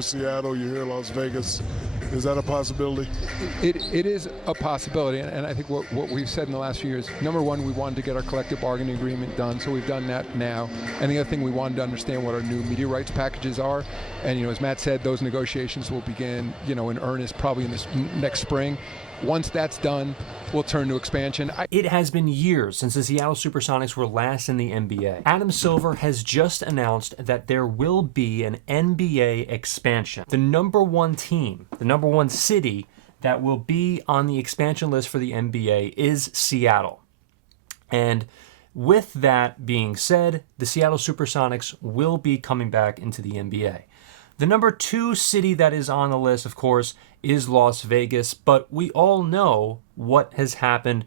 Seattle, you're here in Las Vegas. Is that a possibility? It is a possibility, and I think what we've said in the last few years, number one, we wanted to get our collective bargaining agreement done, so we've done that now. And the other thing, we wanted to understand what our new media rights packages are. And, as Matt said, those negotiations will begin, in earnest probably in this next spring. Once that's done, we'll turn to expansion. It has been years since the Seattle Supersonics were last in the NBA. Adam Silver has just announced that there will be an NBA expansion. The number one team, the number one city that will be on the expansion list for the NBA is Seattle. And with that being said, the Seattle Supersonics will be coming back into the NBA. The number two city that is on the list, of course, is Las Vegas, but we all know what has happened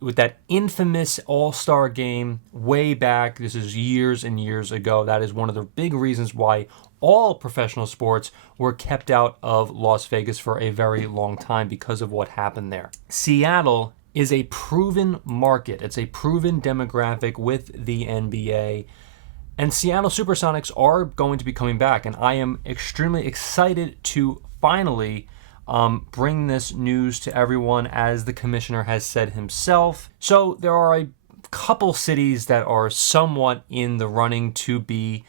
with that infamous All-Star game way back. This is years and years ago. That is one of the big reasons why all professional sports were kept out of Las Vegas for a very long time because of what happened there. Seattle is a proven market. It's a proven demographic with the NBA. And Seattle Supersonics are going to be coming back, and I am extremely excited to finally bring this news to everyone, as the commissioner has said himself. So there are a couple cities that are somewhat in the running to be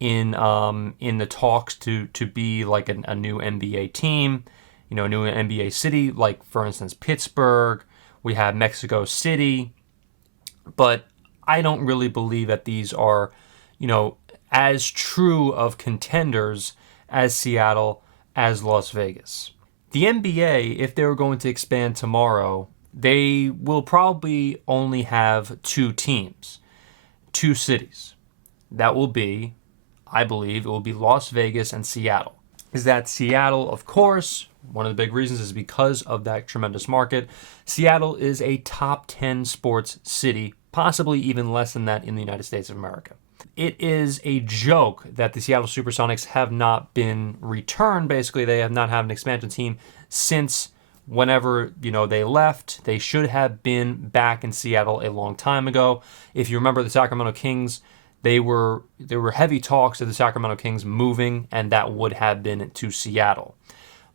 in the talks to be like a new NBA team, a new NBA city, like for instance Pittsburgh. We have Mexico City, but I don't really believe that these are as true of contenders as Seattle, as Las Vegas. The NBA, if they were going to expand tomorrow, they will probably only have two teams, two cities. That will be, I believe, it will be Las Vegas and Seattle. Is that Seattle, of course, one of the big reasons is because of that tremendous market. Seattle is a top 10 sports city, possibly even less than that in the United States of America. It is a joke that the Seattle Supersonics have not been returned. Basically, they have not had an expansion team since whenever, they left. They should have been back in Seattle a long time ago. If you remember the Sacramento Kings, there were heavy talks of the Sacramento Kings moving, and that would have been to Seattle.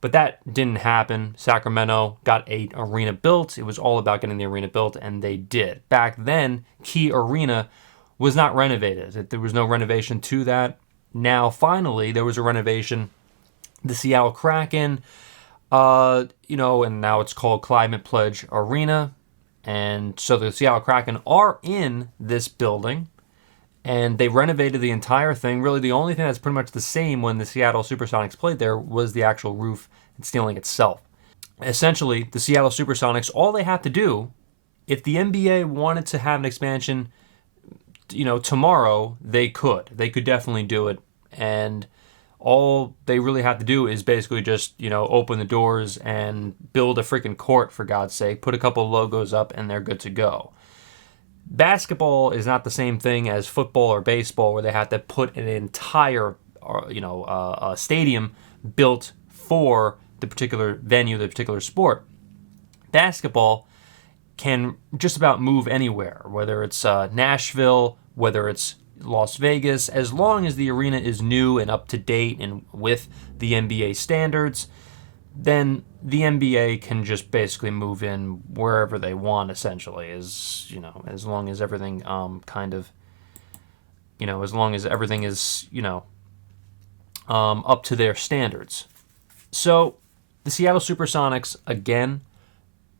But that didn't happen. Sacramento got an arena built. It was all about getting the arena built, and they did. Back then, Key Arena was not renovated. There was no renovation to that. Now, finally, there was a renovation. The Seattle Kraken, and now it's called Climate Pledge Arena. And so the Seattle Kraken are in this building, and they renovated the entire thing. Really, the only thing that's pretty much the same when the Seattle Supersonics played there was the actual roof and ceiling itself. Essentially, the Seattle Supersonics, all they have to do, if the NBA wanted to have an expansion tomorrow, they could definitely do it, and all they really have to do is basically just open the doors and build a freaking court, for God's sake, put a couple logos up, and they're good to go. Basketball is not the same thing as football or baseball, where they have to put an entire stadium built for the particular venue, the particular sport. Basketball can just about move anywhere, whether it's Nashville, whether it's Las Vegas, as long as the arena is new and up to date and with the NBA standards, then the NBA can just basically move in wherever they want, essentially, as long as everything as long as everything is up to their standards. So the Seattle Supersonics, again,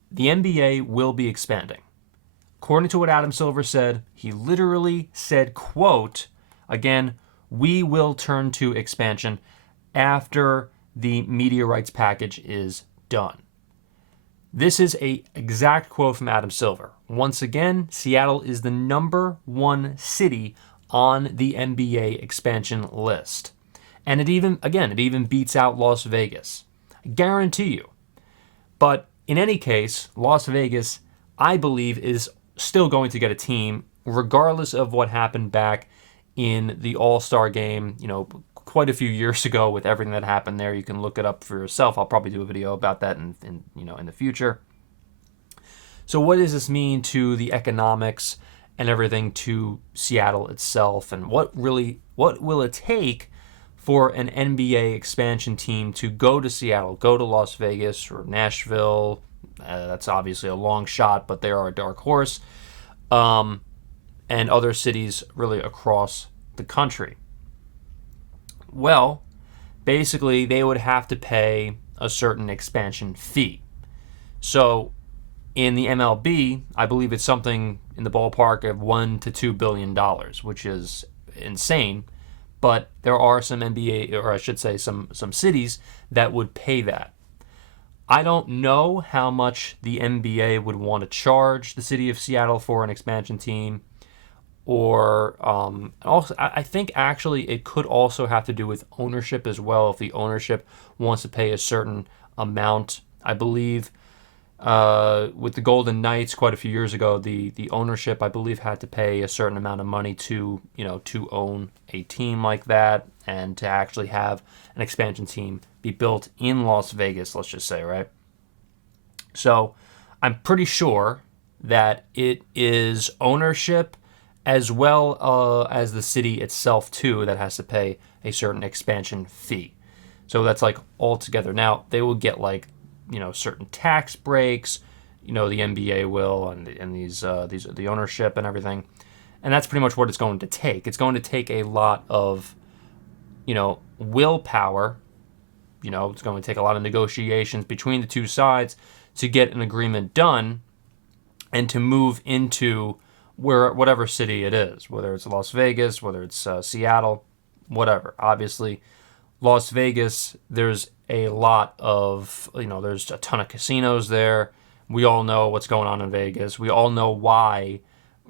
the NBA will be expanding. According to what Adam Silver said, he literally said, quote, again, we will turn to expansion after the media rights package is done. This is an exact quote from Adam Silver. Once again, Seattle is the number one city on the NBA expansion list. And it even beats out Las Vegas. I guarantee you. But in any case, Las Vegas, I believe, is still going to get a team, regardless of what happened back in the All-Star game, quite a few years ago with everything that happened there. You can look it up for yourself. I'll probably do a video about that in the future. So what does this mean to the economics and everything to Seattle itself, and what will it take for an NBA expansion team to go to Seattle, go to Las Vegas or Nashville. That's obviously a long shot, but they are a dark horse. And other cities really across the country. Well, basically, they would have to pay a certain expansion fee. So in the MLB, I believe it's something in the ballpark of $1 to $2 billion, which is insane. But there are some NBA, or I should say some cities that would pay that. I don't know how much the NBA would want to charge the city of Seattle for an expansion team. Or also, I think actually it could also have to do with ownership as well. If the ownership wants to pay a certain amount, I believe with the Golden Knights quite a few years ago, the ownership I believe had to pay a certain amount of money to own a team like that and to actually have an expansion team be built in Las Vegas. Let's just say, right? So I'm pretty sure that it is ownership, as well as the city itself too, that has to pay a certain expansion fee. So that's like all together. Now they will get like certain tax breaks, the NBA will, and these the ownership and everything, and that's pretty much what it's going to take. It's going to take a lot of willpower. It's going to take a lot of negotiations between the two sides to get an agreement done and to move into whatever city it is, whether it's Las Vegas, whether it's Seattle, whatever. Obviously, Las Vegas, there's a lot of, there's a ton of casinos there. We all know what's going on in Vegas. We all know why,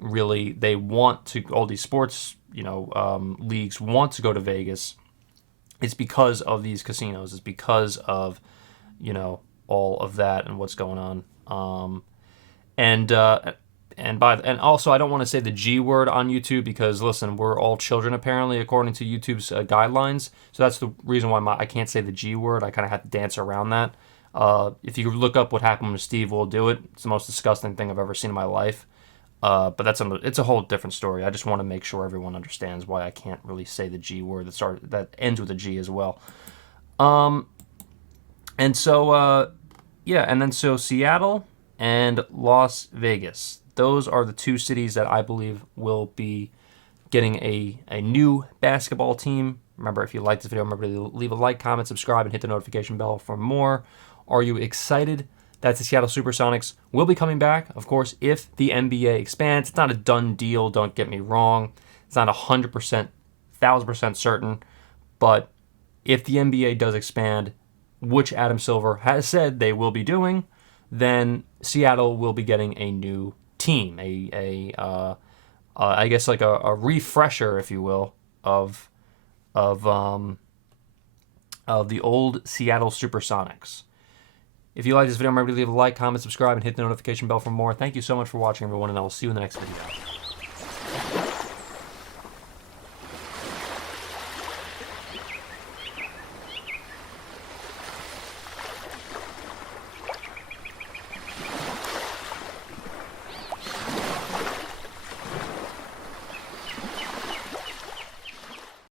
really, they want to, all these sports, leagues want to go to Vegas. It's because of these casinos. It's because of, all of that and what's going on. And also, I don't want to say the G word on YouTube because, listen, we're all children apparently, according to YouTube's guidelines. So that's the reason why I can't say the G word. I kind of have to dance around that. If you look up what happened with Steve, we'll do it. It's the most disgusting thing I've ever seen in my life. But it's a whole different story. I just want to make sure everyone understands why I can't really say the G word that ends with a G as well. And so Seattle and Las Vegas. Those are the two cities that I believe will be getting a new basketball team. Remember, if you like this video, remember to leave a like, comment, subscribe, and hit the notification bell for more. Are you excited that the Seattle Supersonics will be coming back? Of course, if the NBA expands. It's not a done deal, don't get me wrong. It's not 100%, 1,000% certain. But if the NBA does expand, which Adam Silver has said they will be doing, then Seattle will be getting a new team, I guess like a refresher, if you will, of the old Seattle Supersonics. If you like this video, remember to leave a like, comment, subscribe, and hit the notification bell for more. Thank you so much for watching, everyone, and I will see you in the next video.